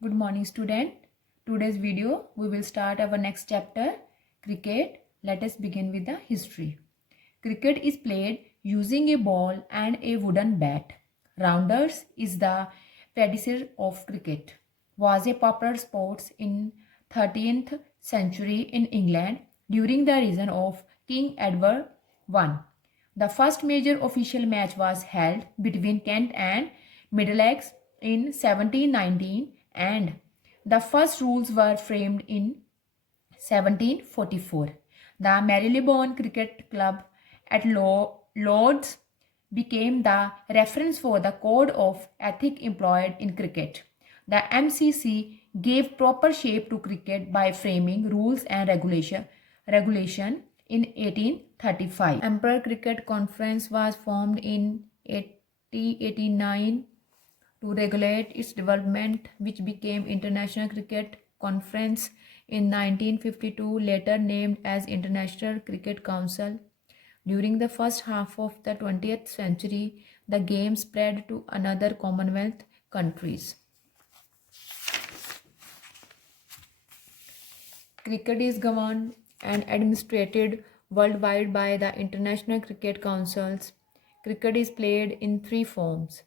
Good morning, student. Today's video we will start our next chapter, cricket. Let us begin with the history. Cricket is played using a ball and a wooden bat. Rounders is the predecessor of cricket. Was a popular sport in 13th century in England during the reign of King Edward I. The first major official match was held between Kent and Middlesex in 1719 and the first rules were framed in 1744. The Marylebone Cricket Club at Lord's became the reference for the code of ethics employed in cricket. The MCC gave proper shape to cricket by framing rules and regulation in 1835. Emperor Cricket Conference was formed in 1889 to regulate its development, which became International Cricket Conference in 1952, later named as International Cricket Council. During the first half of the 20th century, the game spread to another Commonwealth countries. Cricket is governed and administered worldwide by the International Cricket Councils. Cricket is played in three forms: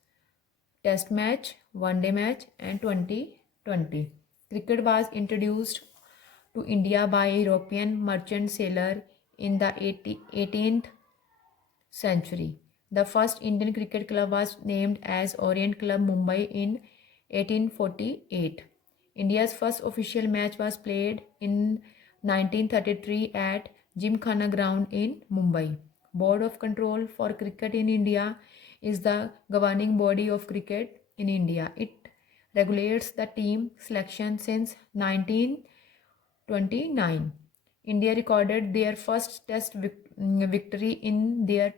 Test match, One-day match, and 2020. Cricket was introduced to India by a European merchant sailor in the 18th century. The first Indian cricket club was named as Orient Club Mumbai in 1848. India's first official match was played in 1933 at Gymkhana Ground in Mumbai. Board of Control for Cricket in India is the governing body of cricket in India. It regulates the team selection since 1929. India recorded their first test victory in their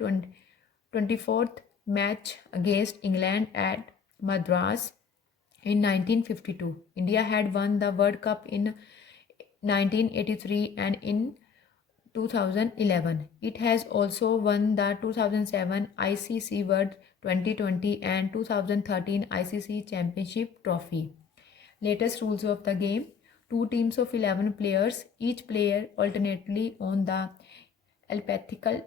24th match against England at Madras in 1952. India had won the World Cup in 1983 and in 2011. It has also won the 2007 ICC World 2020 and 2013 ICC Championship Trophy. Latest rules of the game: 2 teams of 11 players, each player alternately on the elliptical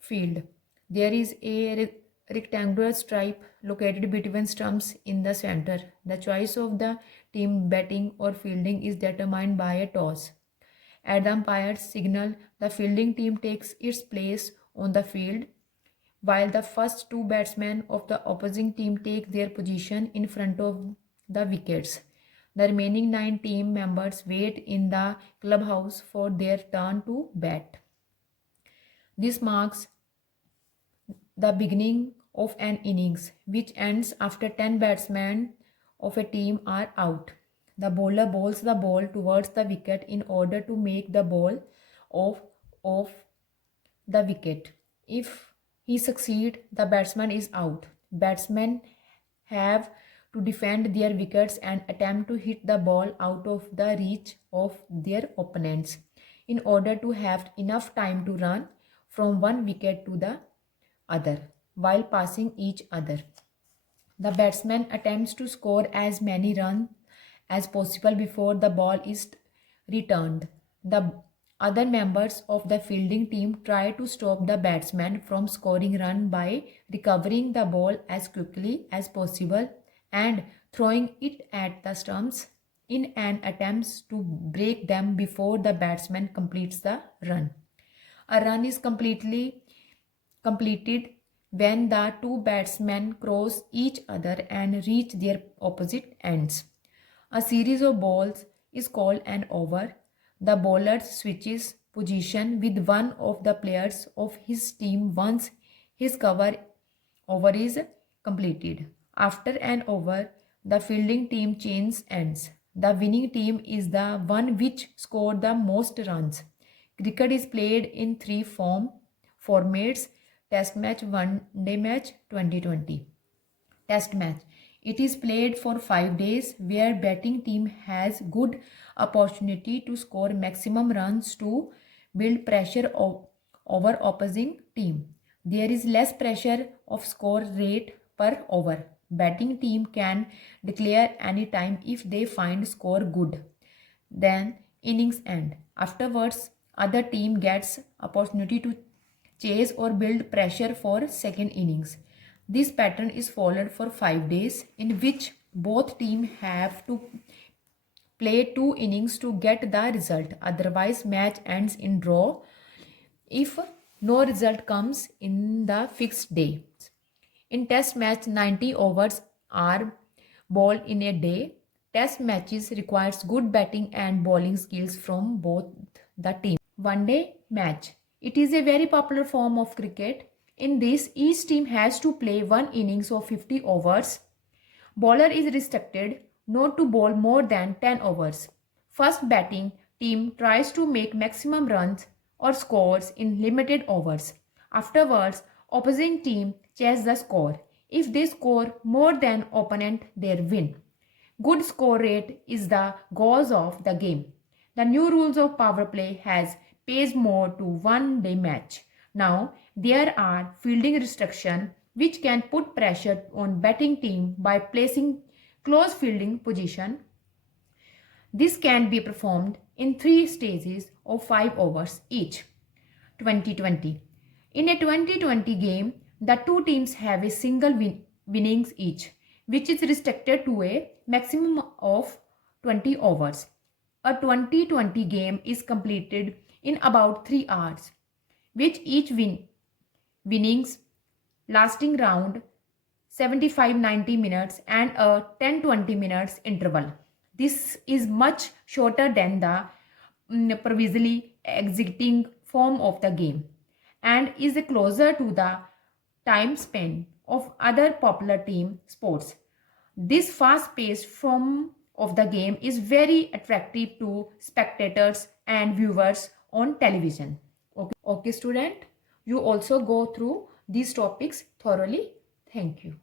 field. There is a rectangular stripe located between stumps in the center. The choice of the team batting or fielding is determined by a toss. At the umpire's signal, the fielding team takes its place on the field, while the first 2 batsmen of the opposing team take their position in front of the wickets. The remaining 9 team members wait in the clubhouse for their turn to bat. This marks the beginning of an innings, which ends after 10 batsmen of a team are out. The bowler bowls the ball towards the wicket in order to make the ball off the wicket. If he succeeds, the batsman is out. Batsmen have to defend their wickets and attempt to hit the ball out of the reach of their opponents in order to have enough time to run from one wicket to the other while passing each other. The batsman attempts to score as many runs as possible before the ball is returned. The other members of the fielding team try to stop the batsman from scoring run by recovering the ball as quickly as possible and throwing it at the stumps in an attempt to break them before the batsman completes the run. A run is completed when the 2 batsmen cross each other and reach their opposite ends. A series of balls is called an over. The bowler switches position with one of the players of his team once his over is completed. After an over, the fielding team changes ends. The winning team is the one which scored the most runs. Cricket is played in 3 formats: Test match, One-day match, 2020. Test match. It is played for 5 days where batting team has good opportunity to score maximum runs to build pressure over opposing team. There is less pressure of score rate per over. Batting team can declare any time if they find score good. Then innings end. Afterwards, other team gets opportunity to chase or build pressure for second innings. This pattern is followed for 5 days in which both team have to play 2 innings to get the result. Otherwise match ends in draw if no result comes in the fixed day. In test match 90 overs are bowled in a day. Test matches requires good batting and bowling skills from both the teams. One day match. It is a very popular form of cricket. In this, each team has to play one innings of 50 overs. Bowler is restricted not to bowl more than 10 overs. First batting team tries to make maximum runs or scores in limited overs. Afterwards, opposing team chase the score. If they score more than opponent, they win. Good score rate is the goal of the game. The new rules of power play has pays more to one day match. Now there are fielding restrictions which can put pressure on batting team by placing close fielding position. This can be performed in 3 stages of 5 overs each. 2020. In a 2020 game, the two teams have a single winnings each, which is restricted to a maximum of 20 overs. A 2020 game is completed in about 3 hours, which each winnings lasting round 75-90 minutes and a 10-20 minutes interval. This is much shorter than the previously existing form of the game and is closer to the time span of other popular team sports. This fast-paced form of the game is very attractive to spectators and viewers on television. Okay, student, you also go through these topics thoroughly. Thank you.